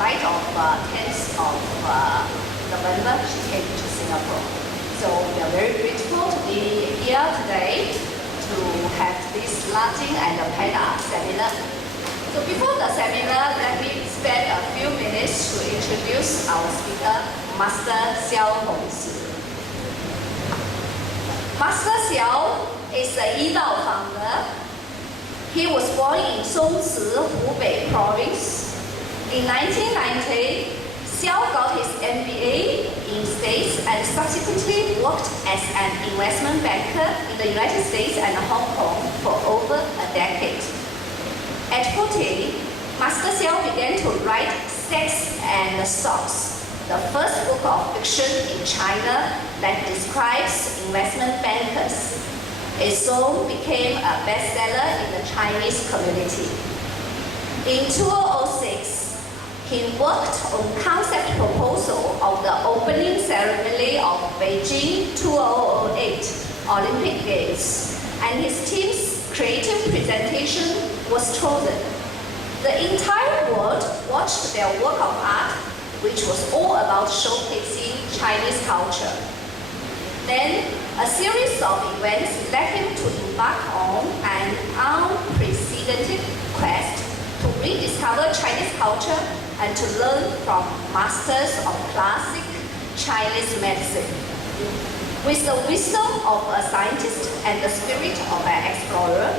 flight of 10th of November, she came to Singapore. So we are very grateful to be here today to have this Lajin and Paida seminar. So before the seminar, let me spend a few minutes to introduce our speaker, Master Xiao Hongzi. Master Xiao is the edao founder. He was born in Zhongzi, Hubei province. In 1990, Xiao got his MBA in States and subsequently worked as an investment banker in the United States and Hong Kong for over a decade. At 40, Master Xiao began to write Sex and Stocks, the first book of fiction in China that describes investment bankers. It soon became a bestseller in the Chinese community. In 2006, he worked on concept proposal of the opening ceremony of Beijing 2008 Olympic Games, and his team's creative presentation was chosen. The entire world watched their work of art, which was all about showcasing Chinese culture. Then, a series of events led him to embark on an unprecedented quest to rediscover Chinese culture and to learn from masters of classic Chinese medicine. With the wisdom of a scientist and the spirit of an explorer,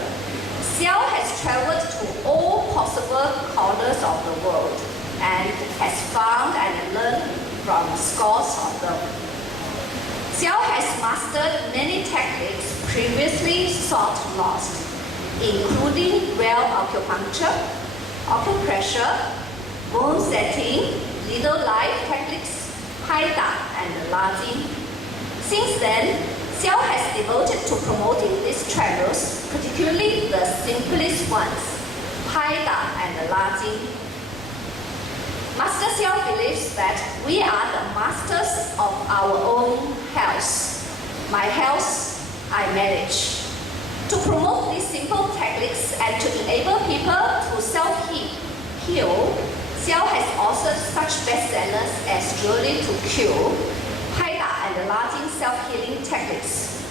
Xiao has traveled to all possible corners of the world and has found and learned from scores of them. Xiao has mastered many techniques previously thought lost, including well acupuncture, acupressure, bone setting, needle life techniques, Paida and Lajin. Since then, Xiao has devoted to promoting these travels, particularly the simplest ones, Paida and Lajin. Master Xiao believes that we are the masters of our own health. My health, I manage. To promote these simple techniques and to enable people to self-heal, Xiao has authored such bestsellers as Journey to Cure, Paida and Lajin self-healing techniques.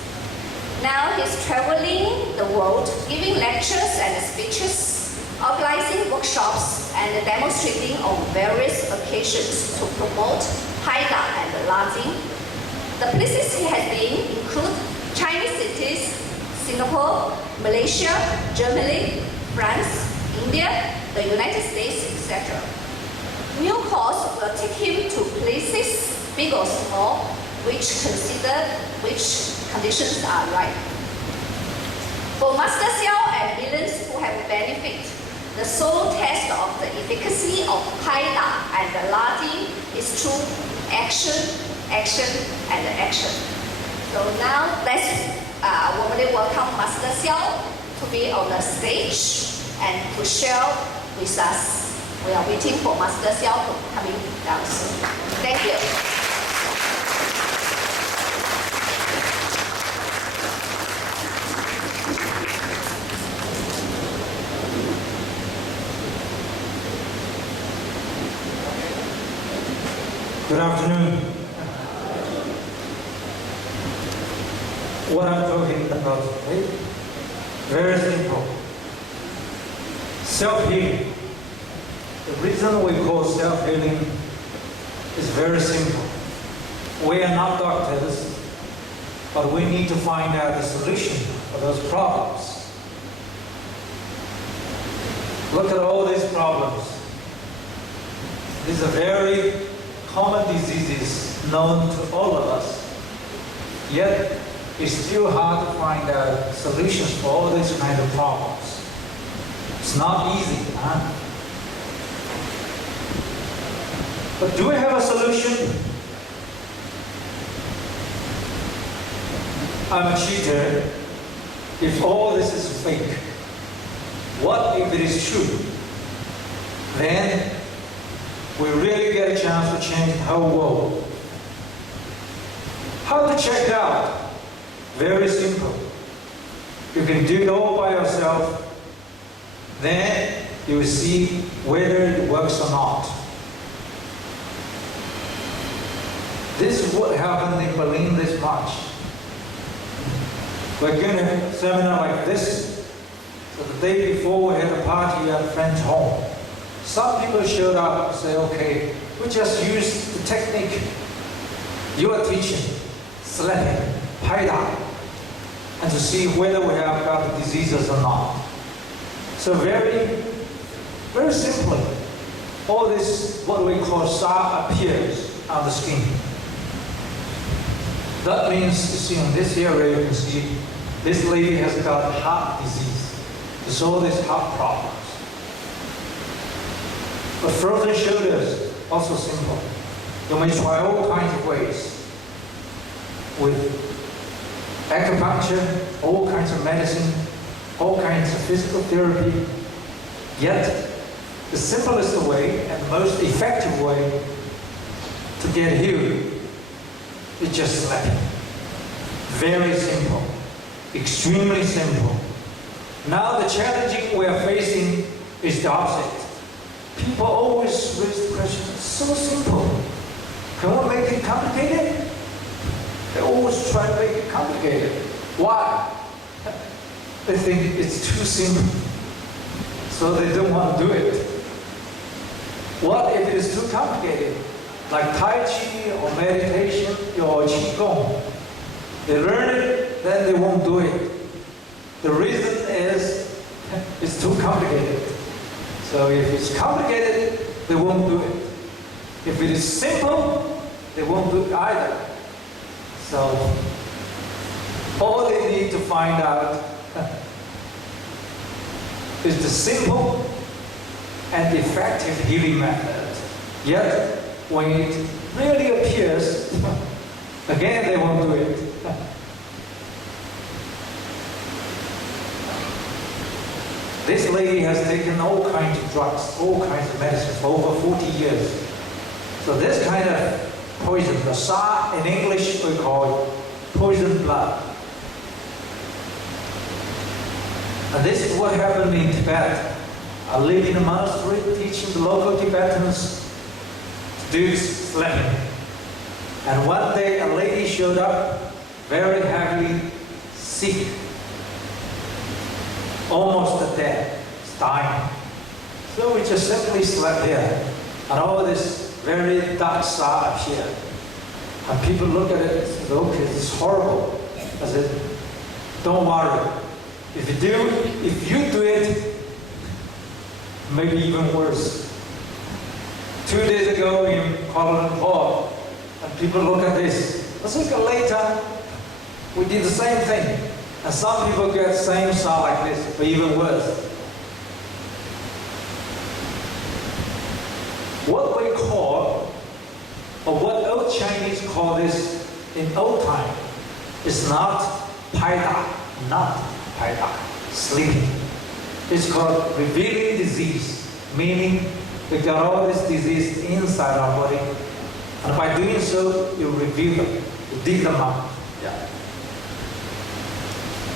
Now he's traveling the world, giving lectures and speeches, organizing workshops and demonstrating on various occasions to promote Paida and Lajin. The places he has been include Chinese cities, Singapore, Malaysia, Germany, France, India, the United States, etc. New course will take him to places, big or small, which conditions are right. For Master Xiao and millions who have benefited, the sole test of the efficacy of Paida and Lajin is through action, action, and action. So now let's warmly welcome Master Xiao to be on the stage and to share with us. We are waiting for Master Xiao to coming down soon. Thank you. Good afternoon. What I'm talking about today, very simple. Self-healing. The reason we call self-healing is very simple. We are not doctors, but we need to find out the solution for those problems. Look at all these problems. These are very common diseases known to all of us. Yet, it's still hard to find out solutions for all these kind of problems. It's not easy, huh? But do we have a solution? I'm a cheater if all this is fake. What if it is true? Then we really get a chance to change the whole world. How to check it out? Very simple. You can do it all by yourself. Then you will see whether it works or not. This is what happened in Berlin this March. We're going to have a seminar like this. So the day before we had a party at a friend's home. Some people showed up and said, okay, we just use the technique you are teaching, slapping, paida, and to see whether we have got the diseases or not. So very, very simply, all this, what we call SAR appears on the skin. That means, you see, in this area, you can see this lady has got heart disease. It's all these heart problems. But frozen shoulders, also simple. You may try all kinds of ways. With acupuncture, all kinds of medicine, all kinds of physical therapy. Yet, the simplest way and most effective way to get healed is just slapping. Very simple, extremely simple. Now the challenge we are facing is the opposite. People always raise the question, it's so simple. Can we make it complicated? They always try to make it complicated. Why? They think it's too simple, so they don't want to do it. What if it is too complicated? Like Tai Chi or meditation or Qigong. They learn it, then they won't do it. The reason is it's too complicated. So if it's complicated, they won't do it. If it is simple, they won't do it either. So all they need to find out is the simple and effective healing method. Yet, when it really appears, again they won't do it. This lady has taken all kinds of drugs, all kinds of medicine for over 40 years. So this kind of poison, the SAR in English we call it poison blood. And this is what happened in Tibet. I lived in a monastery teaching the local Tibetans to do slapping. And one day a lady showed up, very heavily sick, almost dead, dying. So we just simply slapped her, and all this very dark SAR appeared. And people look at it and say, okay, this is horrible. I said, don't worry. If you do it, maybe even worse. 2 days ago in Kuala Lumpur, and people look at this. Let's look at later, we did the same thing. And some people get the same SAR like this, but even worse. What we call, or what old Chinese call this in old time, is not paida, sleeping. It's called revealing disease, meaning we got all this disease inside our body, and by doing so, you reveal them, you dig them out. Yeah.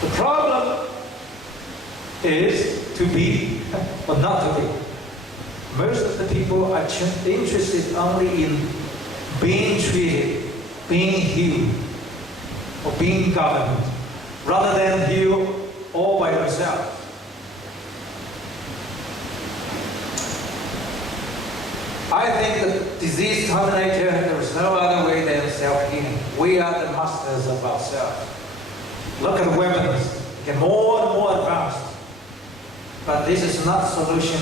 The problem is to be or not to be. Most of the people are interested only in being treated, being healed, or being governed, rather than heal all by themselves. I think the disease terminator, there is no other way than self-healing. We are the masters of ourselves. Look at women, get more and more advanced. But this is not a solution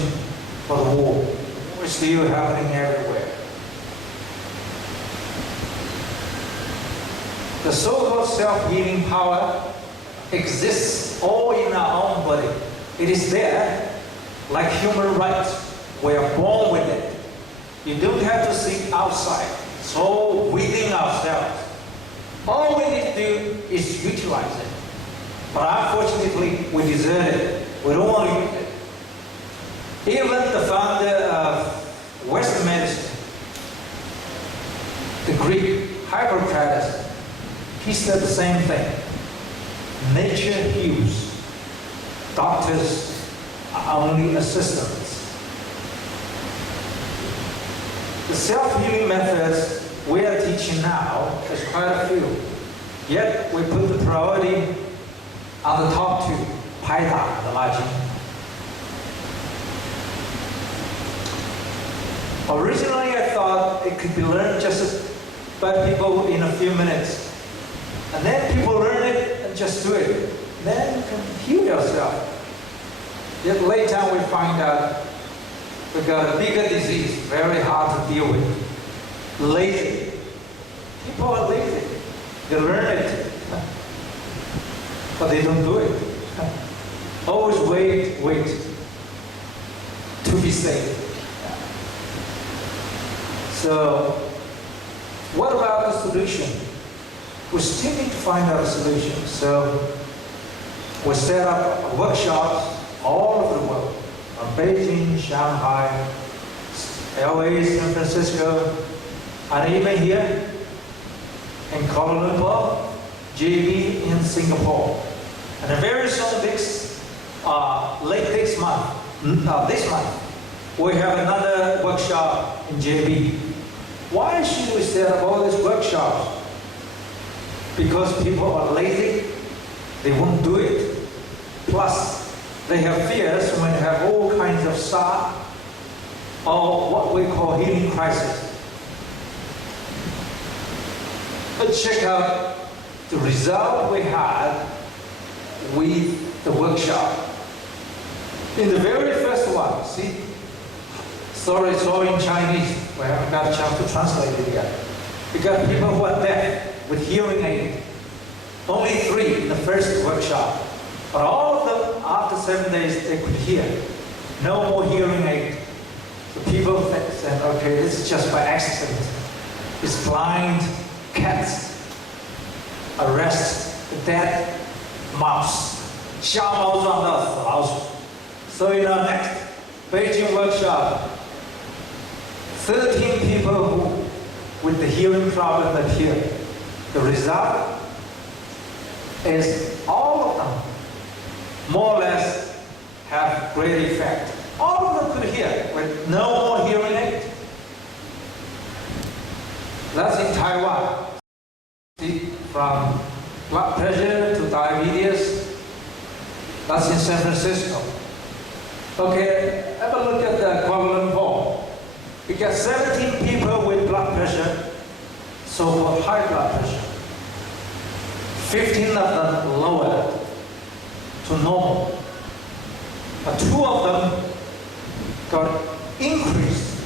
for the war. It's still happening everywhere. The so-called self-healing power exists all in our own body. It is there, like human rights. We are born with it. You don't have to seek outside. It's all within ourselves. All we need to do is utilize it. But unfortunately, we desert it. We don't want to use it. Even the founder of Western medicine, the Greek Hippocrates, he said the same thing. Nature heals. Doctors are only assistants. The self-healing methods we are teaching now is quite a few. Yet we put the priority on the top two, Paida and Lajin. Originally I thought it could be learned just by people in a few minutes. And then people learn it and just do it. Then you can heal yourself. Yet later we find out we got a bigger disease, very hard to deal with. Lazy. People are lazy. They learn it, but they don't do it. Always wait to be safe. So, what about the solution? We still need to find out a solution. So, we set up workshops all over the world, from Beijing, Shanghai, LA, San Francisco, and even here in Kuala Lumpur, JB in Singapore. And very soon late this month, we have another workshop in JB. Why should we set up all these workshops? Because people are lazy, they won't do it. Plus, they have fears when they have all kinds of SAR or what we call healing crisis. But check out the result we had with the workshop. In the very first one, see? Sorry, it's all in Chinese. We haven't got a chance to translate it yet. We got people who are deaf with hearing aid. Only 3 in the first workshop. But all of them, after 7 days, they could hear. No more hearing aid. So people said, okay, this is just by accident. It's blind cats arrest the dead mouse. 瞎猫撞到死老鼠. So in our next Beijing workshop, 13 people with the hearing problem appeared. The result is all of them more or less have great effect. All of them could hear with no more hearing aid. That's in Taiwan. See, from blood pressure to diabetes. That's in San Francisco. Okay, have a look at the Kuala Lumpur. We got 17 people with blood pressure, so-called high blood pressure. 15 of them lowered to normal. But 2 of them got increased.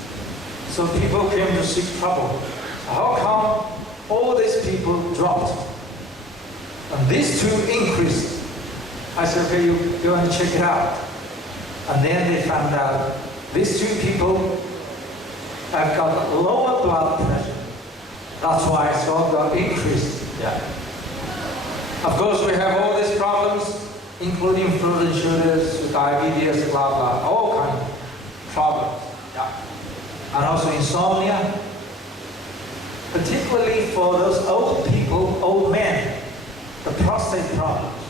So people came to seek trouble. How come all these people dropped? And these 2 increased. I said, okay, you go and check it out. And then they found out these 2 people have got lower blood pressure. That's why I saw the increase. Yeah. Of course, we have all these problems, including fruit and sugars, diabetes, blah, blah, all kinds of problems. Yeah. And also insomnia, particularly for those old people, old men, the prostate problems.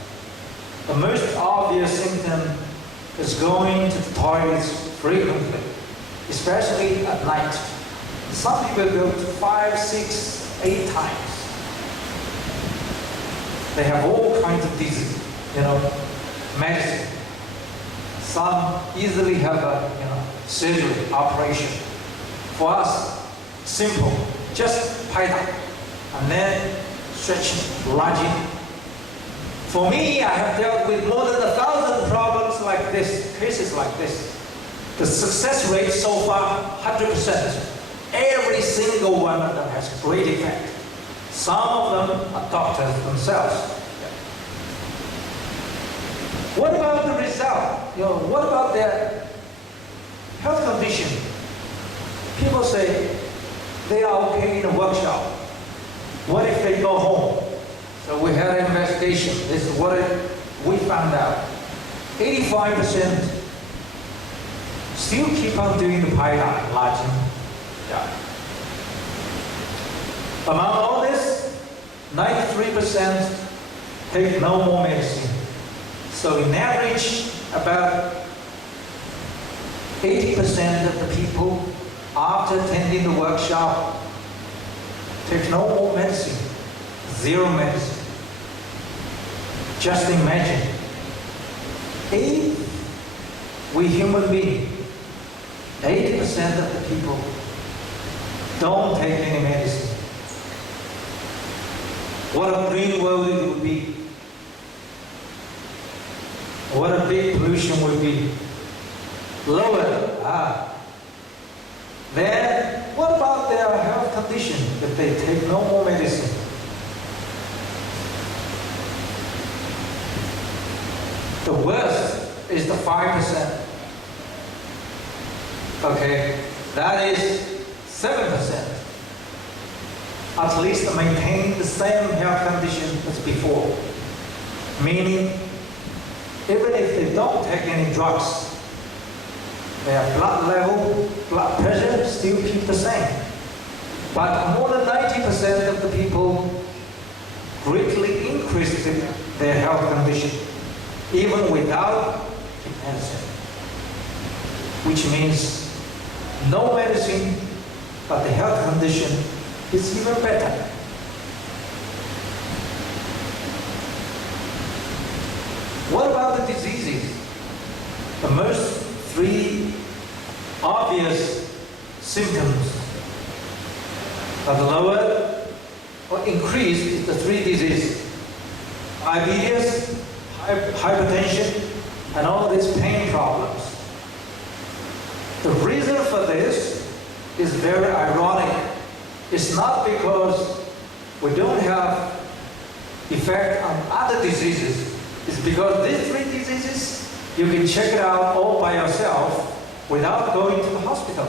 The most obvious symptom is going to the toilets frequently, especially at night. Some people go to 5, 6, 8 times. They have all kinds of disease, medicine. Some easily have a, surgery, operation. For us, simple, just paida, and then stretching, lajin. For me, I have dealt with more than 1,000 problems like this, cases like this. The success rate so far, 100%. Every single one of them has great effect. Some of them are doctors themselves. What about the result? What about their health condition? People say they are okay in a workshop. What if they go home? So we had an investigation. This is what we found out. 85% still keep on doing the Paida and Lajin. Yeah. Among all this, 93% take no more medicine. So in average, about 80% of the people after attending the workshop take no more medicine, zero medicine. Just imagine, if we human beings, 80% of the people don't take any medicine, what a green world it would be. What a big pollution would be. Lower. Then what about their health condition if they take no more medicine? The worst is the 5%. Okay, that is 7%. At least maintain the same health condition as before. Meaning, even if they don't take any drugs, their blood level, blood pressure still keep the same. But more than 90% of the people greatly increased their health condition, even without medicine. Which means no medicine, but the health condition is even better. What about the diseases? The most three obvious symptoms of the lower or increased is the three diseases: diabetes, hypertension, and all these pain problems. The reason for this is very ironic. It's not because we don't have effect on other diseases. It's because these three diseases, you can check it out all by yourself without going to the hospital.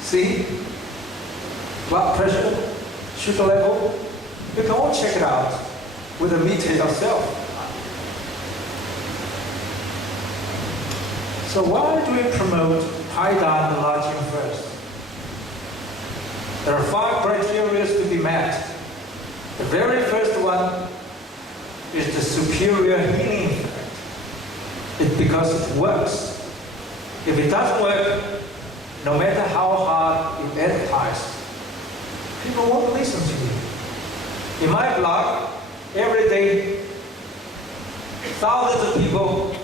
See? Blood pressure, sugar level, you can all check it out with a meter yourself. So why do we promote Paida and Lajin first? There are 5 criteria to be met. The very first one is the superior healing effect. It's because it works. If it doesn't work, no matter how hard you advertise, people won't listen to you. In my blog, every day, thousands of people,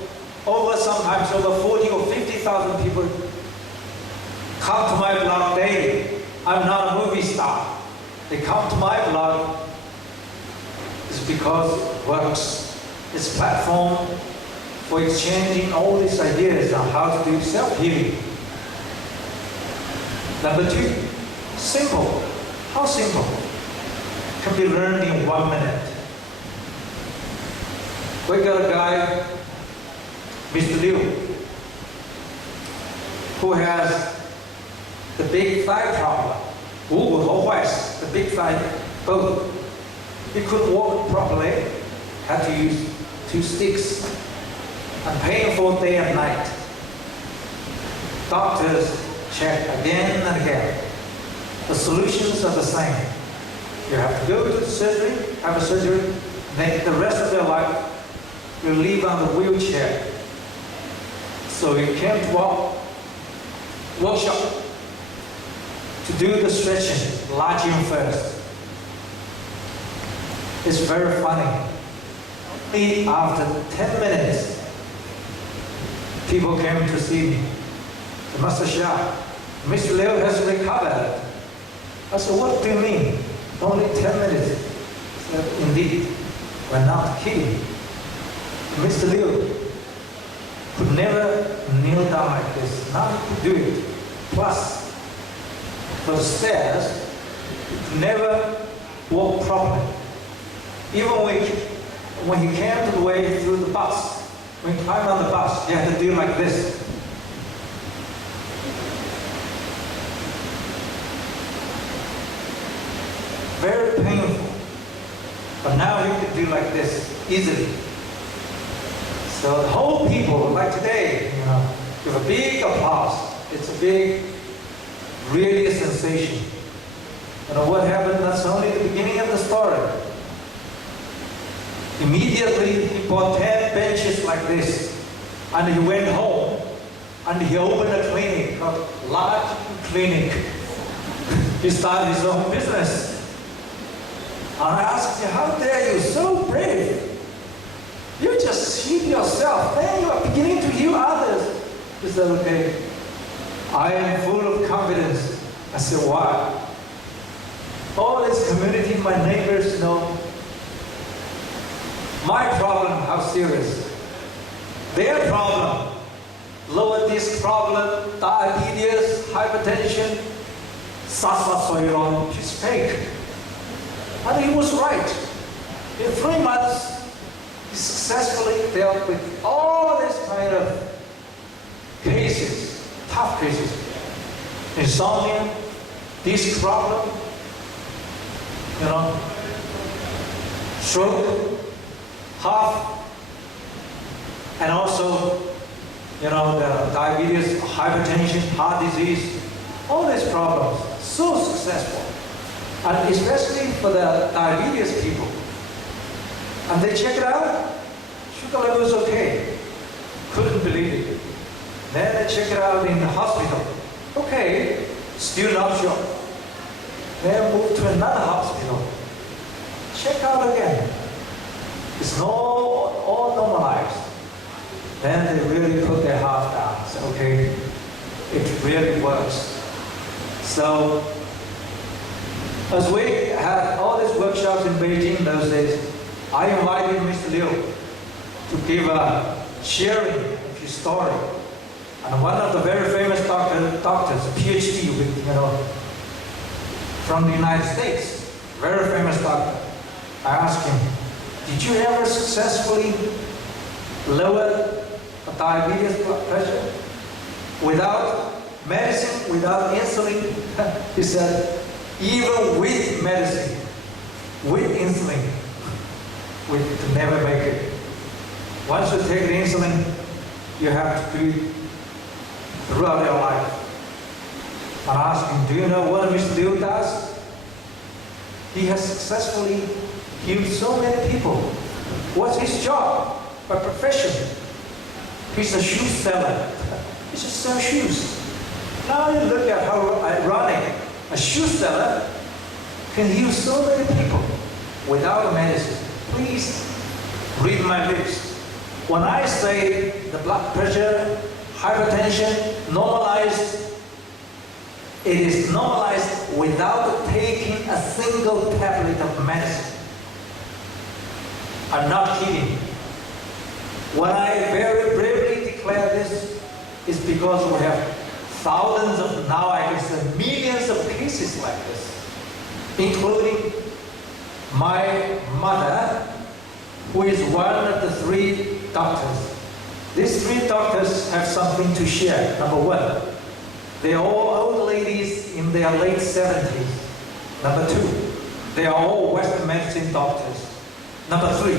sometimes over 40 or 50,000 people come to my blog daily. I'm not a movie star. They come to my blog. It's because it works. It's a platform for exchanging all these ideas on how to do self-healing. Number 2, simple. How simple? Can be learned in 1 minute. We got a guy, Mr. Liu, who has the big thigh problem. The big thigh bone. He couldn't walk properly, had to use 2 sticks, and painful day and night. Doctors check again and again. The solutions are the same. You have to go to the surgery, have a surgery, then the rest of your life you live on the wheelchair. So he came to workshop to do the stretching, Lajin first. It's very funny. After 10 minutes, people came to see me. Master Xia, Mr. Liu has recovered. I said, what do you mean? Only 10 minutes. He said, indeed, we're not kidding. Mr. Liu could never kneel down like this. Now he could do it. Plus, for the stairs, he could never walk properly. Even when he came to the way through the bus, when he climbed on the bus, he had to do like this. Very painful. But now he can do like this, easily. So the whole people, like today, give a big applause. It's a big, really a sensation. What happened, that's only the beginning of the story. Immediately, he bought 10 benches like this, and he went home, and he opened a clinic, a large clinic. He started his own business. And I asked him, how dare you, so brave. You just heal yourself, then you are beginning to heal others. He said, okay, I am full of confidence. I said, why? All this community, my neighbors know my problem, how serious. Their problem, lower disc problem, diabetes, hypertension, sasasoyron, is fake. And he was right. In 3 months, he successfully dealt with all this kind of cases, tough cases. Insomnia, disc problem, stroke, heart, and also, the diabetes, hypertension, heart disease, all these problems, so successful. And especially for the diabetes people. And they check it out, sugar level is okay. Couldn't believe it. Then they check it out in the hospital. Okay, still not sure. Then move to another hospital. Check out again. It's all normalized. Then they really put their heart down. Say, okay, it really works. So, as we had all these workshops in Beijing those days, I invited Mr. Liu to give a sharing of his story. And one of the very famous doctors, PhD with, from the United States, very famous doctor. I asked him, did you ever successfully lower a diabetes blood pressure without medicine, without insulin? He said, even with medicine, with insulin, we could never make it. Once you take the insulin, you have to do it throughout your life. And I asked him, do you know what Mr. Liu does? He has successfully healed so many people. What's his job? By profession? He's a shoe seller. He just sells shoes. Now you look at how ironic. A shoe seller can heal so many people without medicine. Please read my lips. When I say the blood pressure, hypertension, normalized, it is normalized without taking a single tablet of medicine. I'm not kidding. When I very bravely declare this, it's because we have thousands of, now I can say millions of cases like this, including my mother, who is one of the 3 doctors. These 3 doctors have something to share. Number 1, they're all old ladies in their late 70s. Number 2, they are all Western medicine doctors. Number 3,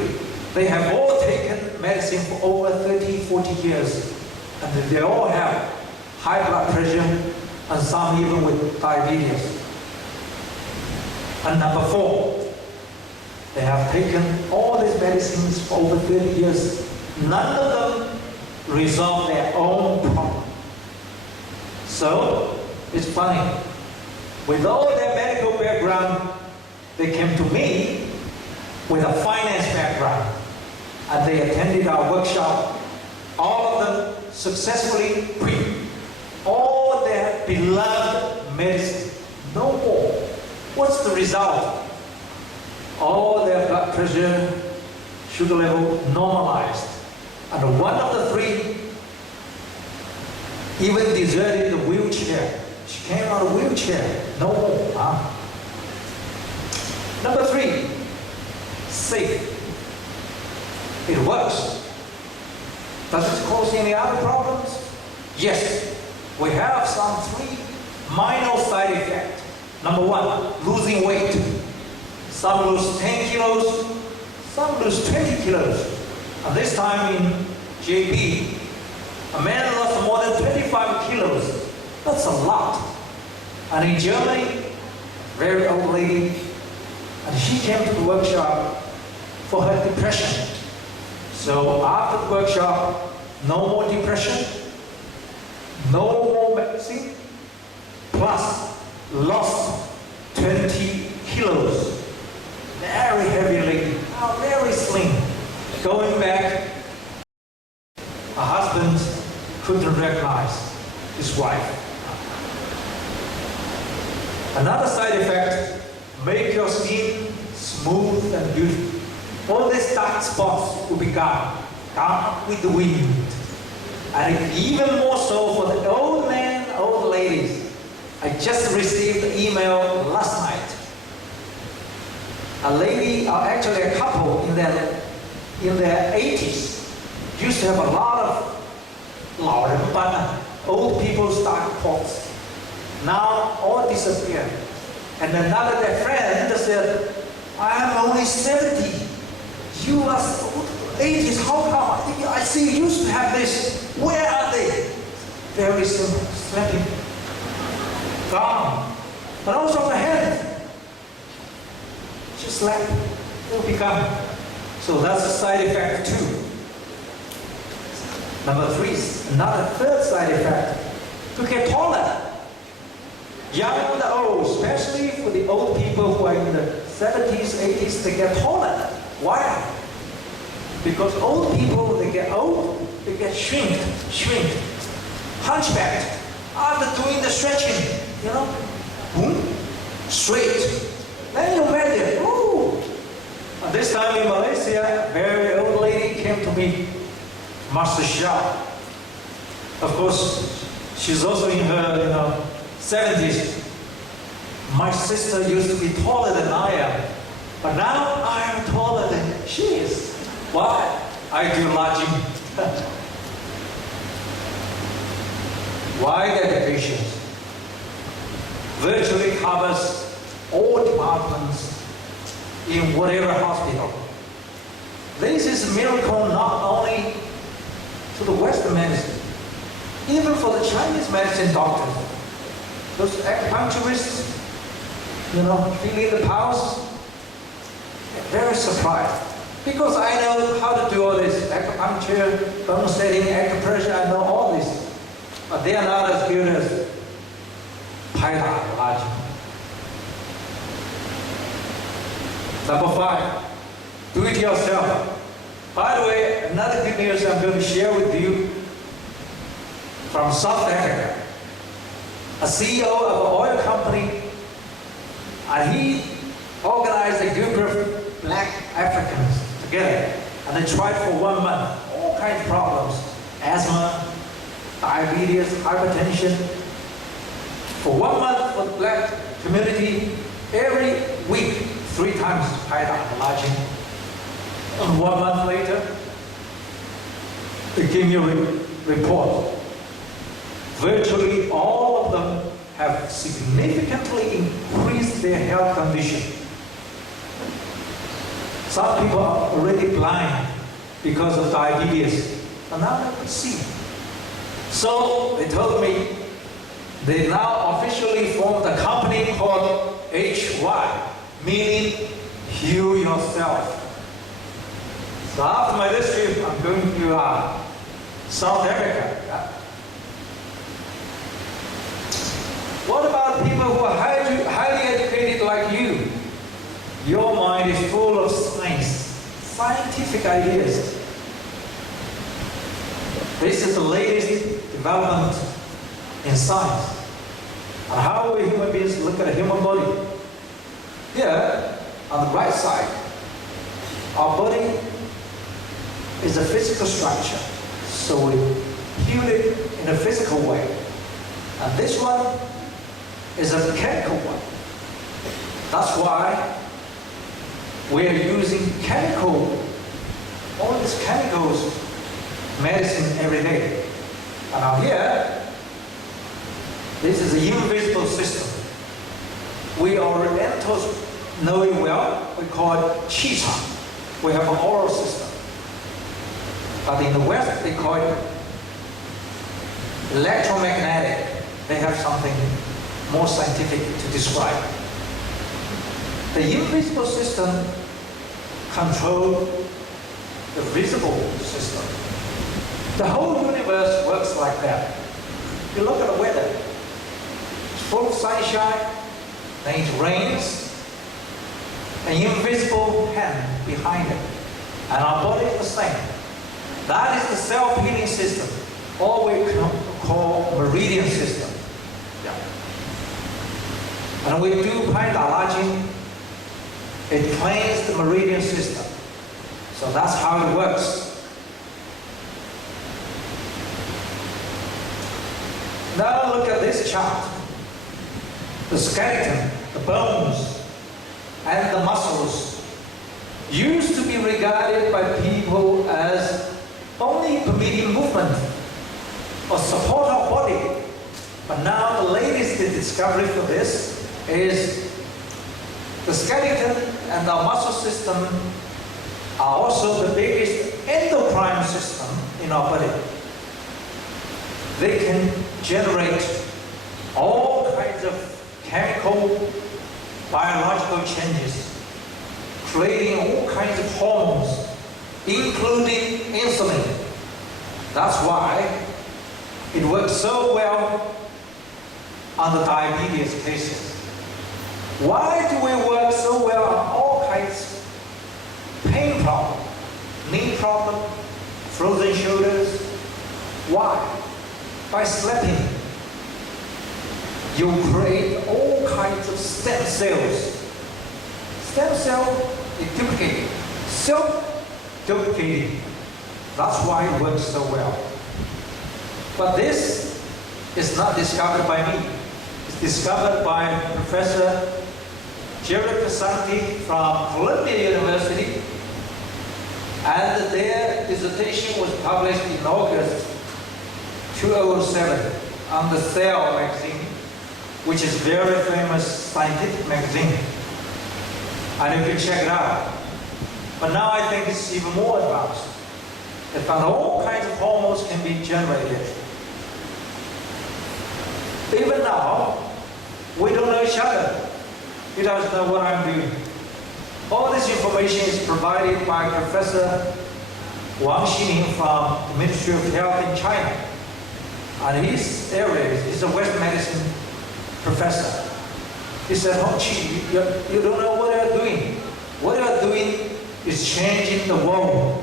they have all taken medicine for over 30, 40 years. And they all have high blood pressure, and some even with diabetes. And number 4, they have taken all these medicines for over 30 years. None of them resolve their own problem. So, it's funny. With all their medical background, they came to me with a finance background. And they attended our workshop. All of them successfully quit all their beloved medicine. No more. What's the result? All their blood pressure, sugar level normalized. And one of the 3 even deserted the wheelchair. She came out of a wheelchair. No more. Number 3, safe. It works. Does it cause any other problems? Yes. We have some 3 minor side effects. Number 1, losing weight. Some lose 10 kilos, some lose 20 kilos. And this time in JB, a man lost more than 25 kilos. That's a lot. And in Germany, very old lady, and she came to the workshop for her depression. So after the workshop, no more depression, no more medicine, plus lost Another side effect, make your skin smooth and beautiful. All these dark spots will be gone with the wind. And even more so for the old men, old ladies. I just received an email last night. A lady, or actually a couple in their 80s, used to have a lot of 老人斑, old people's dark spots. Now all disappeared. And another their friend said, I am only 70. You are 80s, how come? I see you used to have this. Where are they? Very simple, sleeping. Gone. But also the head. Just like it will become. So that's a side effect too. Number 3, another third side effect, to get taller. Young and old, especially for the old people who are in the 70s, 80s, they get taller. Why? Because old people, they get old, they get shrink, hunchbacked. After doing the stretching, boom, straight. Then you imagine, ooh. And this time in Malaysia, a very old lady came to me, Master Shah. Of course, she's also in her, 70s. My sister used to be taller than I am, but now I am taller than she is. Why? I do Lajin. Wide education virtually covers all departments in whatever hospital. This is a miracle not only to the Western medicine, even for the Chinese medicine doctors. Those acupuncturists, feeling the pulse, very surprised. Because I know how to do all this, acupuncture, bone setting, acupressure, I know all this. But they are not as good as Paida and Lajin. Number 5, do it yourself. By the way, another good news I'm going to share with you from South Africa. A CEO of an oil company, and he organized a group of black Africans together, and they tried for 1 month, all kinds of problems, asthma, diabetes, hypertension. For 1 month for the black community, every week, 3 times Paida and Lajin. And 1 month later, they gave me a report. Virtually all of them have significantly increased their health condition. Some people are already blind because of diabetes, and now they can see. So they told me they now officially formed a company called HY, meaning heal yourself. So after my this trip, I'm going to South Africa. What about people who are highly educated like you? Your mind is full of science, scientific ideas. This is the latest development in science. And how we human beings look at a human body. Here, on the right side, our body is a physical structure. So we heal it in a physical way. And this one is a chemical one. That's why we are using all these chemicals, medicine every day. And now here, this is the invisible system. We Orientals know it well. We call it qi. We have an oral system. But in the West, they call it electromagnetic. They have something more scientific to describe. The invisible system controls the visible system. The whole universe works like that. You look at the weather. It's full of sunshine, then it rains, an invisible hand behind it. And our body is the same. That is the self-healing system, or we call meridian system. Yeah. And we do paidalajin, it cleans the meridian system. So that's how it works. Now look at this chart. The skeleton, the bones, and the muscles used to be regarded by people as only permitting movement or support our body. But now the latest discovery for this is the skeleton and our muscle system are also the biggest endocrine system in our body. They can generate all kinds of chemical, biological changes, creating all kinds of hormones, including insulin. That's why it works so well on the diabetes cases. Why do we work so well on all kinds of pain problem, knee problem, frozen shoulders? Why? By sleeping, you create all kinds of stem cells. Stem cell is duplicating, self-duplicating. That's why it works so well. But this is not discovered by me. It's discovered by Professor Jerry Cassanti from Columbia University, and their dissertation was published in August 2007 on the Cell magazine, which is a very famous scientific magazine. And you can check it out. But now I think it's even more advanced. They found all kinds of hormones can be generated. Even now, we don't know each other. He doesn't know what I'm doing. All this information is provided by Professor Wang Xining from the Ministry of Health in China. And his area is a West medicine professor. He said, "Oh, gee, you don't know what they're doing. What they're doing is changing the world."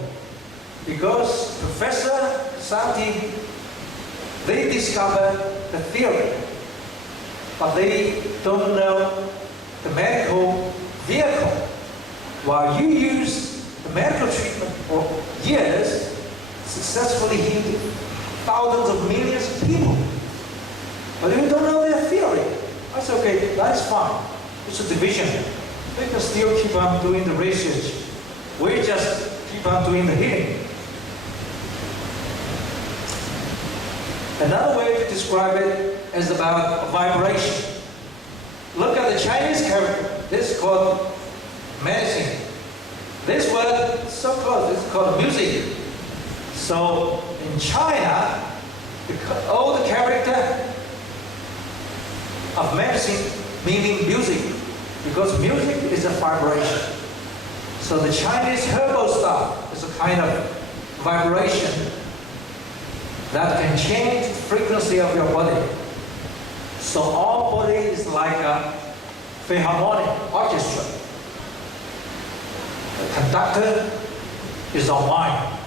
Because Professor Santi, they discovered the theory, but they don't know the medical vehicle. While you use the medical treatment for years, successfully healed thousands of millions of people, but you don't know their theory. That's okay, that's fine. It's a division. We can still keep on doing the research. We just keep on doing the healing. Another way to describe it is about vibration. Look at the Chinese character. This is called medicine. This word is so close, it's called music. So in China, the old character of medicine meaning music, because music is a vibration. So the Chinese herbal stuff is a kind of vibration that can change the frequency of your body. So our body is like a philharmonic orchestra. The conductor is our mind.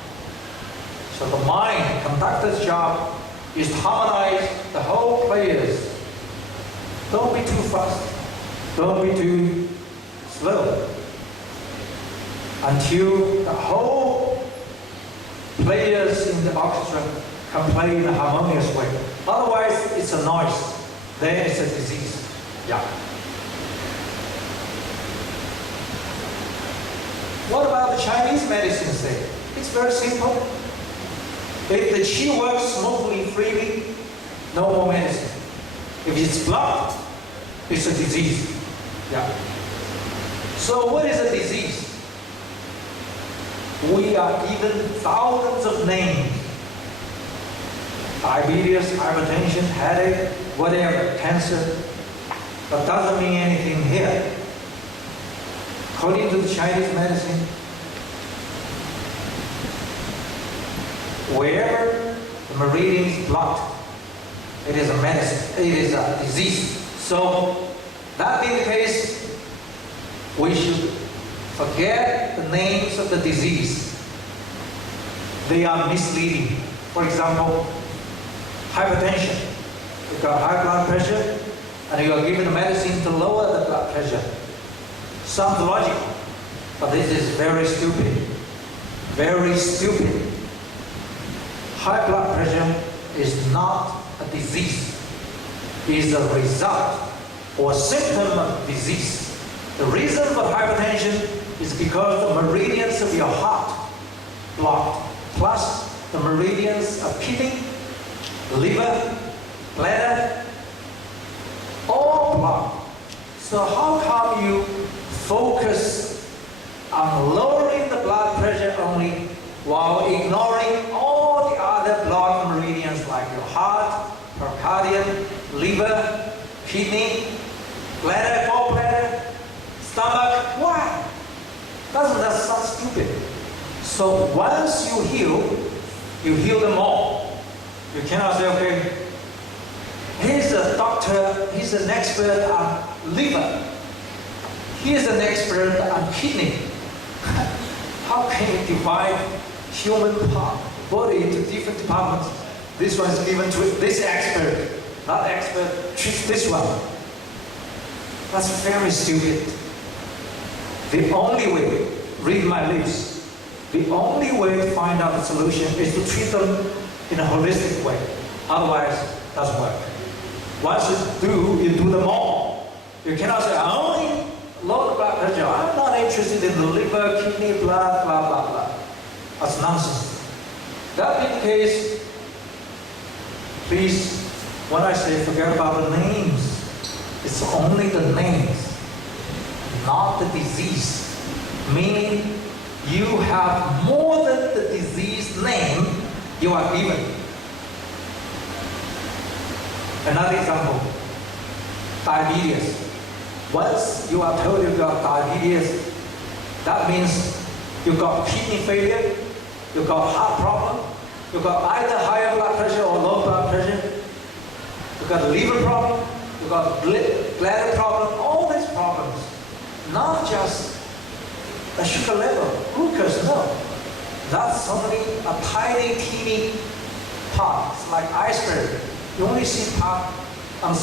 So the mind, conductor's job is to harmonize the whole players. Don't be too fast. Don't be too slow. Until the whole players in the orchestra can play in a harmonious way. Otherwise, it's a noise. Then it's a disease. Yeah. What about the Chinese medicine say? It's very simple. If the qi works smoothly, freely, no more medicine. If it's blocked, it's a disease. Yeah. So what is a disease? We are given thousands of names. Diabetes, hypertension, headache, whatever, cancer, but doesn't mean anything here. According to the Chinese medicine, wherever the meridian is blocked, it is a medicine, it is a disease. So, that being the case, we should forget the names of the disease. They are misleading. For example, hypertension. You've got high blood pressure, and you are given a medicine to lower the blood pressure. Sounds logical, but this is very stupid. Very stupid. High blood pressure is not a disease. It is a result or symptom of disease. The reason for hypertension is because the meridians of your heart blocked, plus the meridians of kidney, liver, bladder, all blocked. So how come you focus on lowering the blood pressure only while ignoring all the other blocked meridians like your heart, pericardium, liver, kidney, bladder, gallbladder, stomach? Why? Doesn't that sound stupid? So once you heal them all. You cannot say, okay, he's a doctor, he's an expert on liver. He's an expert on kidney. How can you divide human body into different departments? This one is given to this expert, that expert treats this one. That's very stupid. The only way, read my lips, the only way to find out the solution is to treat them in a holistic way. Otherwise, it doesn't work. Once you do them all. You cannot say, I only lower the blood pressure. I'm not interested in the liver, kidney, blood, blah, blah, blah. That's nonsense. That being the case, please, when I say forget about the names, it's only the names, not the disease. Meaning, you have more than the disease name you are given. Another example, diabetes. Once you are told you got diabetes, that means you got kidney failure, you got heart problem, you got either higher blood pressure or low blood pressure, you got liver problem, you got bladder problem, all these problems. Not just a sugar level, glucose, no. That's only a tiny, teeny part. It's like iceberg. You only see part on